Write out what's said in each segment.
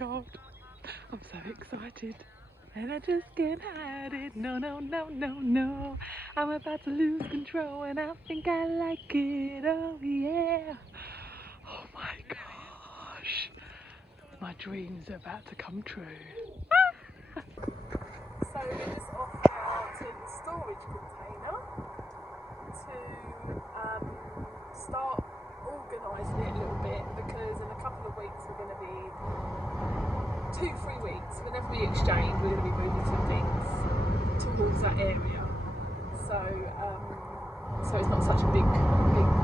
god, I'm so excited. And I just can't hide it. No, no, no, no, no. I'm about to lose control and I think I like it. Oh yeah. Oh my gosh. My dreams are about to come true. So we're just off now to the storage container to start organising it a little bit, because in a couple of weeks we're going to be 2-3 weeks, whenever we exchange, we're going to be moving some things towards that area. So it's not such a big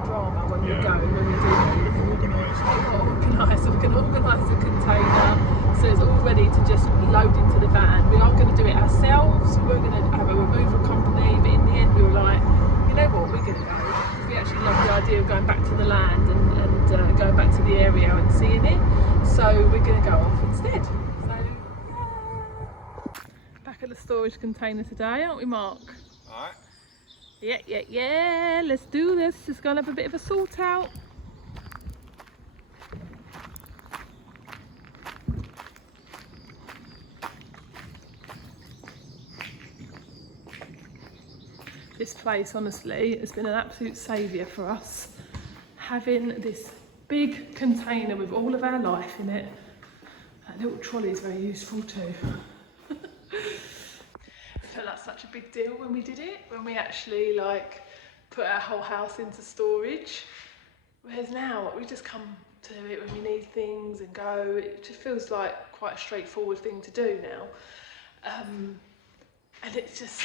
drama when we go, when we do organise. So we can organise the container so it's all ready to just load into the van. We are going to do it ourselves. We're going to have a removal company, but in the end we were like, you know what, we're going to go. We actually love the idea of going back to the land and going back to the area and seeing it. So we're going to go off instead. Back at the storage container today, aren't we, Mark? Alright. Yeah, let's do this. It's going to have a bit of a sort out. This place, honestly, has been an absolute saviour for us. Having this big container with all of our life in it. That little trolley is very useful too. I felt like such a big deal when we did it, when we actually like put our whole house into storage. Whereas now we just come to it when we need things and go. It just feels like quite a straightforward thing to do now. And it's just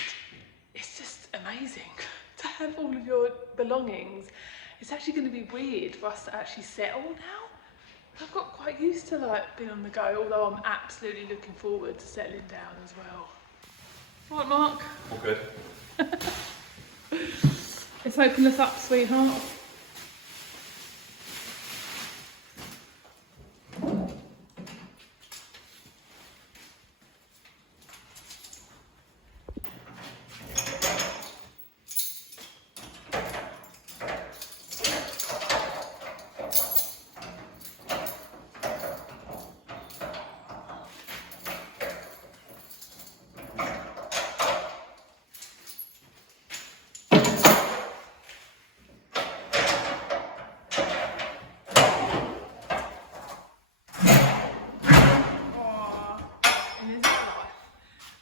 amazing to have all of your belongings. It's actually going to be weird for us to actually settle now. I've got quite used to like being on the go, although I'm absolutely looking forward to settling down as well. What, Mark? All good. Let's open this up, sweetheart.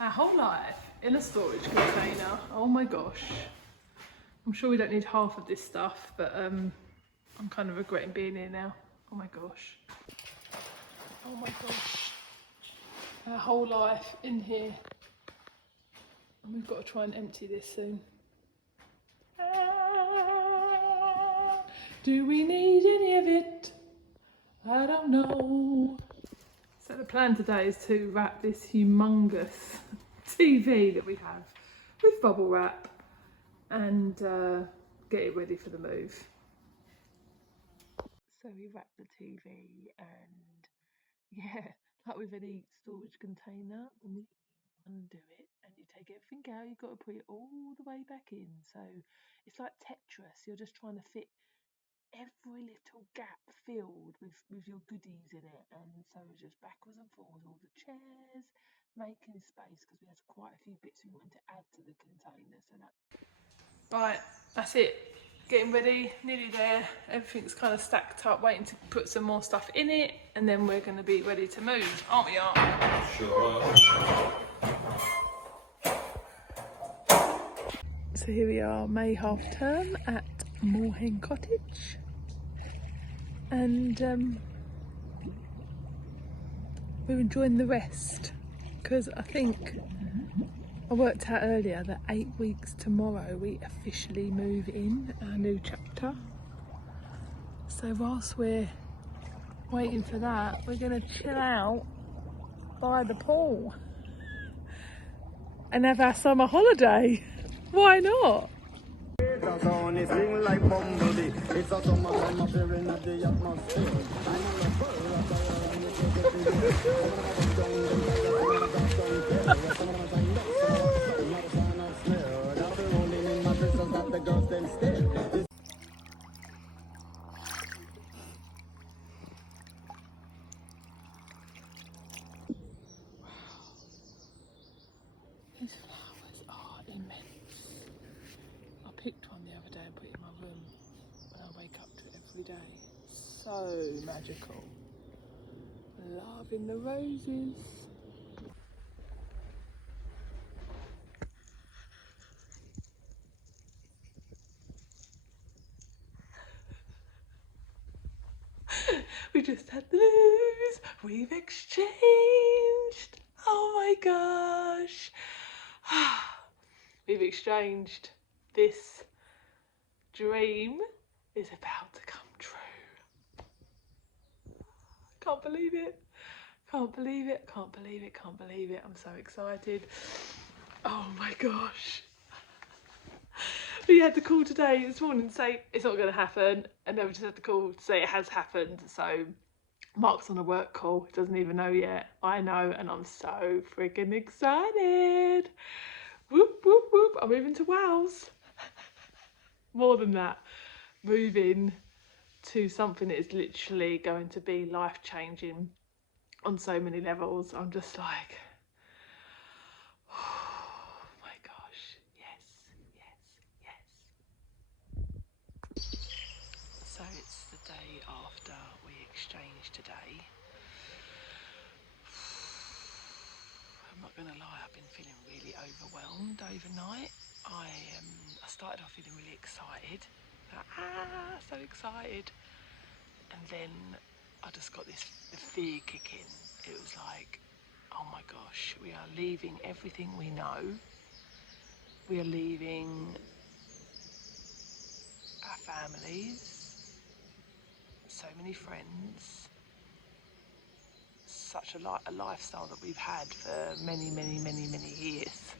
Our whole life in a storage container. Oh my gosh. I'm sure we don't need half of this stuff, but I'm kind of regretting being here now. Oh my gosh. Oh my gosh. Our whole life in here. And we've got to try and empty this soon. Do we need any of it? I don't know. So the plan today is to wrap this humongous TV that we have with bubble wrap and get it ready for the move. So we wrap the TV and yeah, like with any storage container, when you undo it and you take everything out, you've got to put it all the way back in. So it's like Tetris, you're just trying to fit every little gap filled with your goodies in it, and so just backwards and forwards, all the chairs, making space, because we had quite a few bits we wanted to add to the container. So that right, that's it, getting ready, nearly there. Everything's kind of stacked up, waiting to put some more stuff in it, and then we're going to be ready to move, aren't we, Art? Sure. So here we are, May half term at Moorhen Cottage, and we're enjoying the rest, because I think I worked out earlier that 8 weeks tomorrow we officially move in our new chapter. So whilst we're waiting for that, we're going to chill out by the pool and have our summer holiday. Why not? every day. So magical. Loving the roses. We just had the news. We've exchanged. Oh my gosh. We've exchanged. This dream is about to come true. Can't believe it. Can't believe it. Can't believe it. Can't believe it. I'm so excited. Oh my gosh. We had to call today, this morning, to say it's not going to happen, and then we just had to call to say it has happened. So Mark's on a work call, he doesn't even know yet. I know, and I'm so freaking excited. Whoop, whoop, whoop. I'm moving to Wales. More than that, moving to something that is literally going to be life-changing on so many levels. I'm just like, oh my gosh, yes, yes, yes. So it's the day after we exchanged today. I'm not going to lie, I've been feeling really overwhelmed overnight. I started off feeling really excited, like, so excited, and then I just got the fear kick in. It was like, oh my gosh, we are leaving everything we know. We are leaving our families, so many friends, such a lifestyle that we've had for many, many, many, many years.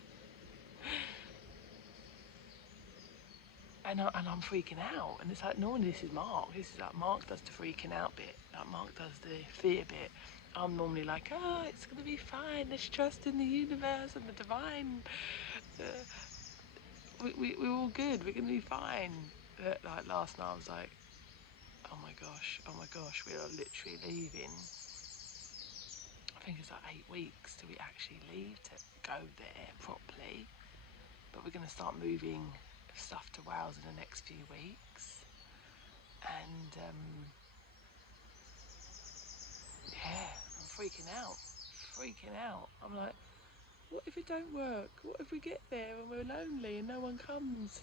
And I'm freaking out, and it's like, normally this is Mark. This is like, Mark does the freaking out bit, like Mark does the fear bit. I'm normally like, oh, it's gonna be fine. Let's trust in the universe and the divine. We're all good. We're gonna be fine. But like last night, I was like, oh my gosh, we are literally leaving. I think it's like 8 weeks till we actually leave to go there properly. But we're gonna start moving stuff to Wales in the next few weeks. And yeah, I'm freaking out. I'm like, what if it don't work? What if we get there and we're lonely and no one comes,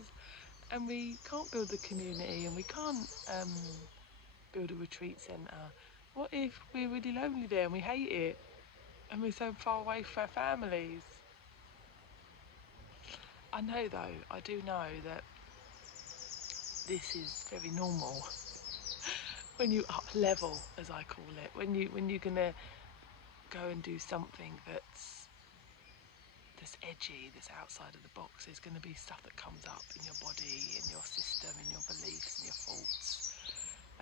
and we can't build a community, and we can't build a retreat centre? What if we're really lonely there and we hate it, and we're so far away from our families? I know though, I do know that this is very normal when you up level, as I call it, when you're gonna go and do something that's edgy, that's outside of the box. There's going to be stuff that comes up in your body, in your system, in your beliefs, in your thoughts,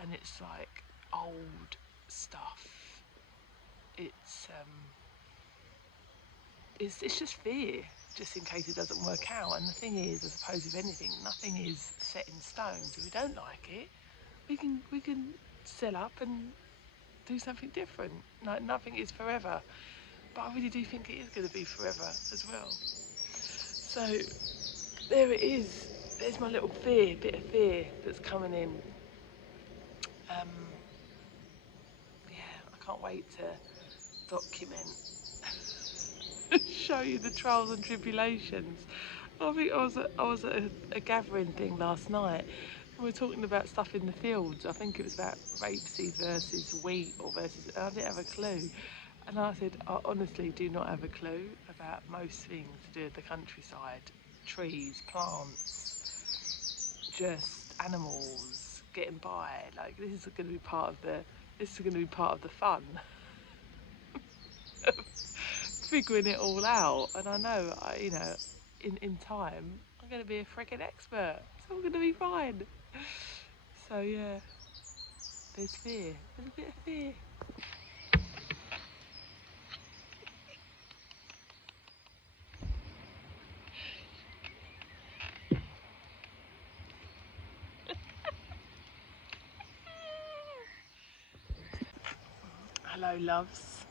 and it's like old stuff. It's just fear, just in case it doesn't work out. And the thing is, I suppose, if anything, nothing is set in stone. So if we don't like it, we can sell up and do something different. Like, nothing is forever, but I really do think it is going to be forever as well. So there it is. There's my little bit of fear that's coming in. Yeah, I can't wait to document, show you the trials and tribulations. I think I was at a gathering thing last night. We were talking about stuff in the fields. I think it was about rapeseed versus wheat, or versus. I didn't have a clue. And I said, I honestly do not have a clue about most things to do with the countryside. Trees, plants, just animals, getting by. Like, this is going to be part of the fun. Figuring it all out. And I know, in time, I'm going to be a freaking expert. So I'm going to be fine. So yeah, there's fear. There's a bit of fear. Hello, loves.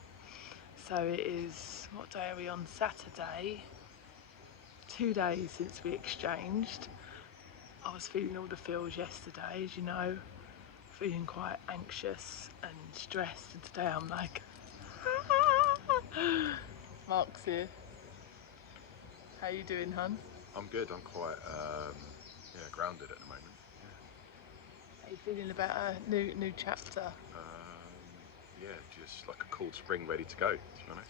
So it is, what day are we on? Saturday. 2 days since we exchanged. I was feeling all the feels yesterday, as you know. feeling quite anxious and stressed, and today I'm like, Mark's here. How you doing, hun? I'm good. I'm quite grounded at the moment. How you feeling about a new chapter? Just like a cold spring ready to go, to be honest.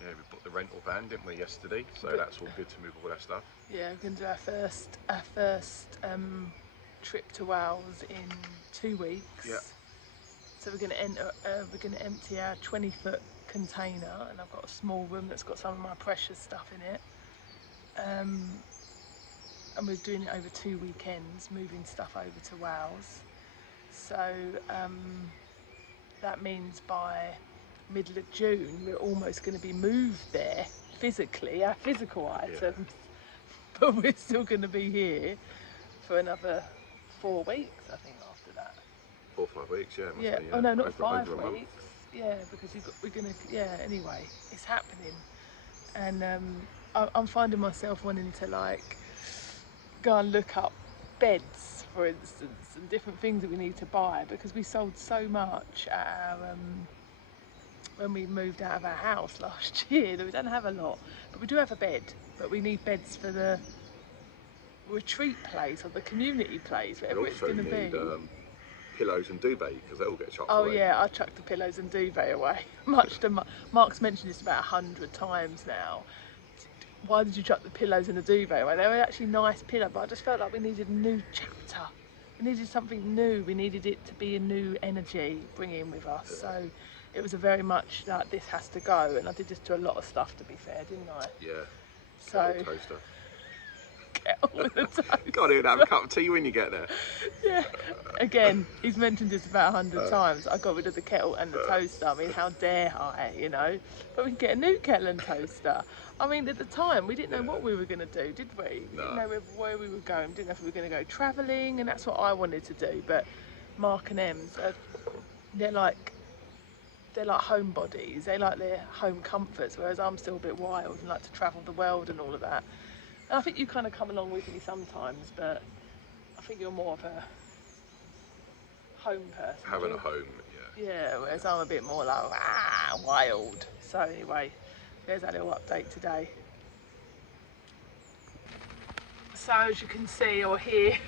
We booked the rental van, didn't we, yesterday? So that's all good to move all that stuff. Yeah, we're going to do our first trip to Wales in 2 weeks. Yeah. So we're going to empty our 20-foot container, and I've got a small room that's got some of my precious stuff in it. And we're doing it over 2 weekends, moving stuff over to Wales. So that means by middle of June we're almost going to be moved there physically, our physical items, but we're still going to be here for another 4 weeks, I think, after that. 4 or 5 weeks, yeah. Yeah. Be, oh no, not over, 5 over a weeks. month. Yeah, because we're gonna. Yeah. Anyway, it's happening, and I'm finding myself wanting to like go and look up beds, for instance, and different things that we need to buy, because we sold so much at our when we moved out of our house last year that we don't have a lot, but we do have a bed. But we need beds for the retreat place or the community place, whatever it's going to be. Pillows and duvet, because they all get chucked Oh away. yeah, I chucked the pillows and duvet away. Much to Mark's mentioned this about 100 times now. Why did you chuck the pillows and the duvet away? They were actually nice pillows, but I just felt like we needed a new chapter. We needed something new. We needed it to be a new energy bringing with us. So it was a very much like, this has to go. And I did just do a lot of stuff, to be fair, didn't I? Yeah. So Kettle toaster. Kettle with a toaster. You can't even have a cup of tea when you get there. Yeah. Again, he's mentioned this about 100 times. I got rid of the kettle and the toaster. I mean, how dare I, you know? But we can get a new kettle and toaster. I mean, at the time, we didn't know what we were going to do, did we? We didn't know where we were going. We didn't know if we were going to go travelling, and that's what I wanted to do. But Mark and Ems, they're like homebodies. They like their home comforts, whereas I'm still a bit wild and like to travel the world and all of that. And I think you kind of come along with me sometimes, but I think you're more of a home person. Having a home, yeah. Yeah, whereas I'm a bit more like, wild. So anyway, there's our little update today. So as you can see or hear,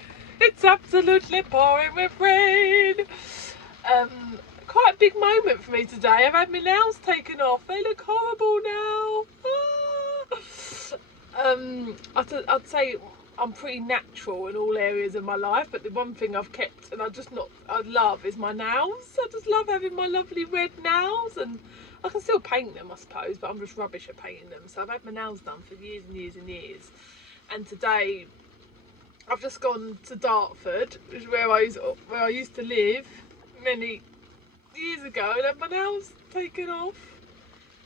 it's absolutely pouring with rain. Quite a big moment for me today. I've had my nails taken off. They look horrible now. I'd say I'm pretty natural in all areas of my life, but the one thing I've kept and I love is my nails. I just love having my lovely red nails, and I can still paint them, I suppose, but I'm just rubbish at painting them. So I've had my nails done for years and years and years, and today I've just gone to Dartford, which is where I used to live many years ago, and had my nails taken off.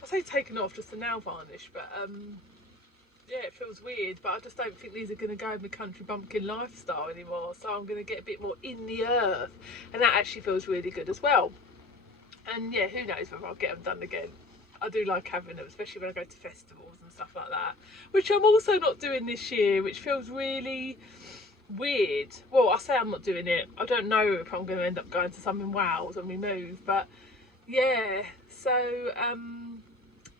I say taken off, just a nail varnish, but yeah, it feels weird, but I just don't think these are going to go with my country bumpkin lifestyle anymore. So I'm going to get a bit more in the earth, and that actually feels really good as well. And yeah, who knows whether I'll get them done again. I do like having them, especially when I go to festivals and stuff like that, which I'm also not doing this year, which feels really weird. Well, I say I'm not doing it. I don't know if I'm going to end up going to some in Wales when we move, but yeah. So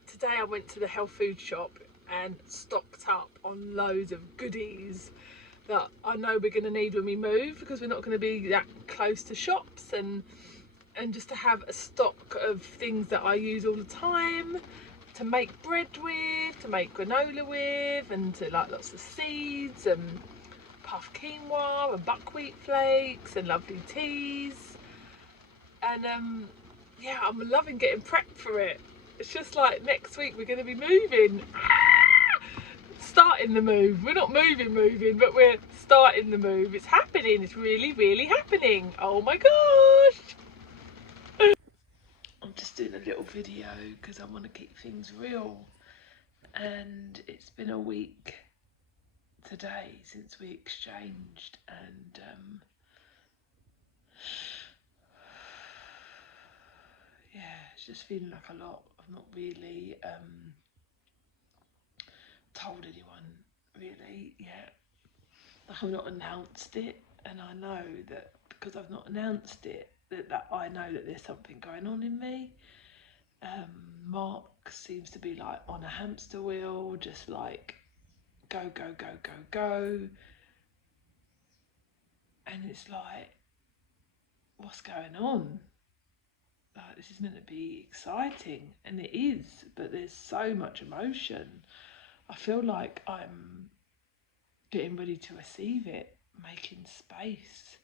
today I went to the health food shop and stocked up on loads of goodies that I know we're going to need when we move, because we're not going to be that close to shops, and just to have a stock of things that I use all the time to make bread with, to make granola with, and to like lots of seeds and puff quinoa and buckwheat flakes and lovely teas. And yeah, I'm loving getting prepped for it. It's just like next week we're going to be moving. Starting the move. We're not moving, but we're starting the move. It's happening. It's really, really happening. Oh my gosh. I'm just doing a little video because I want to keep things real. And it's been a week today since we exchanged, and yeah, it's just feeling like a lot. I've not really told anyone really yet. Like, I've not announced it, and I know that because I've not announced it, that I know that there's something going on in me. Mark seems to be like on a hamster wheel, just like go, go, go, go, go. And it's like, what's going on? Like, this is meant to be exciting, and it is, but there's so much emotion. I feel like I'm getting ready to receive it, making space.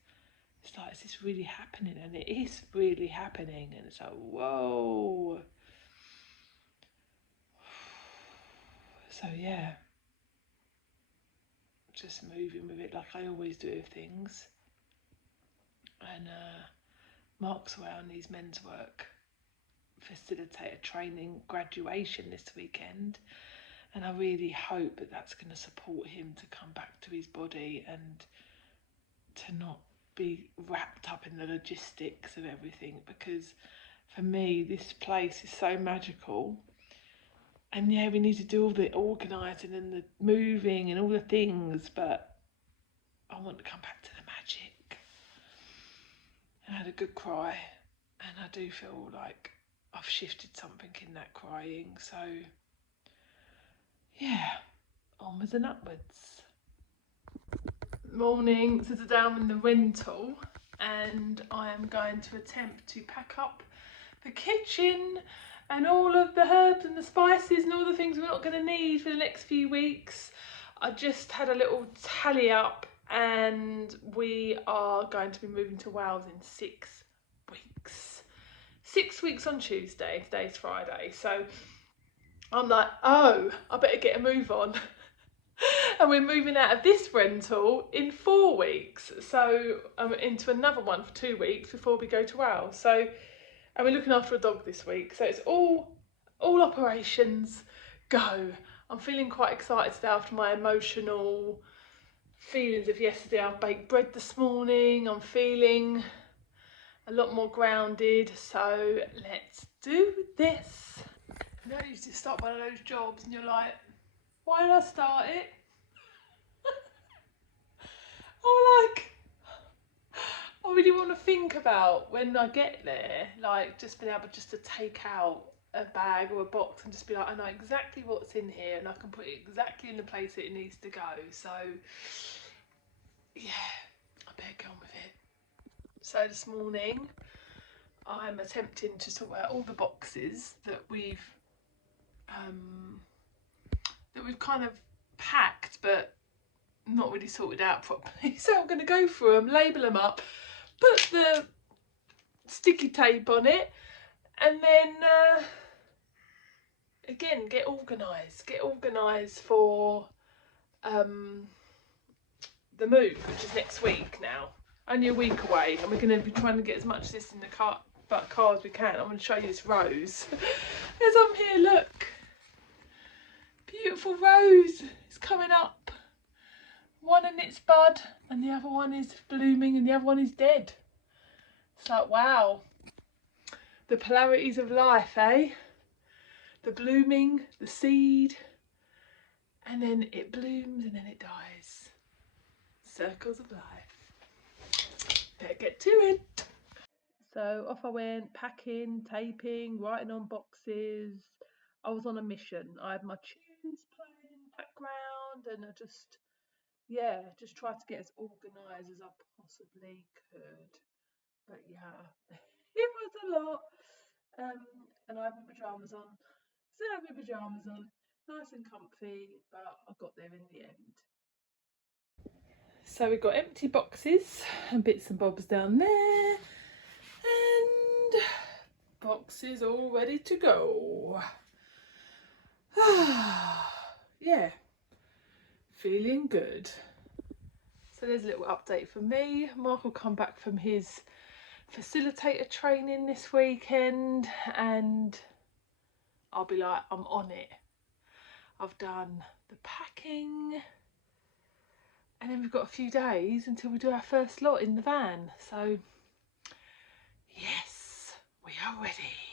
It's like, is this really happening? And it is really happening. And it's like, whoa. So yeah, just moving with it like I always do with things. And Mark's away on his men's work facilitator training graduation this weekend. And I really hope that that's going to support him to come back to his body and to not be wrapped up in the logistics of everything, because for me this place is so magical, and yeah, we need to do all the organising and the moving and all the things, but I want to come back to the magic. I had a good cry, and I do feel like I've shifted something in that crying, so yeah, onwards and upwards. Morning, so today I'm in the rental and I am going to attempt to pack up the kitchen and all of the herbs and the spices and all the things we're not going to need for the next few weeks. I just had a little tally up and we are going to be moving to Wales in 6 weeks. 6 weeks on Tuesday, today's Friday, so I'm like, oh, I better get a move on. And we're moving out of this rental in 4 weeks, so I'm into another one for 2 weeks before we go to Wales. So, and we're looking after a dog this week, so it's all operations go. I'm feeling quite excited today after my emotional feelings of yesterday. I baked bread this morning. I'm feeling a lot more grounded, so let's do this. You know, you just start one of those jobs and you're like, why did I start it? I really want to think about when I get there, like just being able just to take out a bag or a box and just be like, I know exactly what's in here and I can put it exactly in the place that it needs to go. So yeah, I better get on with it. So this morning I'm attempting to sort out all the boxes that we've kind of packed but not really sorted out properly. So I'm going to go through them, label them up, put the sticky tape on it, and then again get organised for the move, which is next week now. Only a week away, and we're going to be trying to get as much of this in the car as we can. I'm going to show you this rose. As I'm here, look, beautiful rose. It's coming up. One in its bud, and the other one is blooming, and the other one is dead. It's like, wow, the polarities of life, eh? The blooming, the seed, and then it blooms and then it dies. Circles of life. Better get to it. So off I went, packing, taping, writing on boxes. I was on a mission. I had my tunes playing in the background, and I just tried to get as organised as I possibly could. But yeah, it was a lot. And I have my pyjamas on. Still have my pyjamas on. Nice and comfy, but I got there in the end. So we've got empty boxes and bits and bobs down there. And boxes all ready to go. Yeah, feeling good. So there's a little update for me. Mark will come back from his facilitator training this weekend and I'll be like, I'm on it. I've done the packing and then we've got a few days until we do our first lot in the van. So yes, we are ready.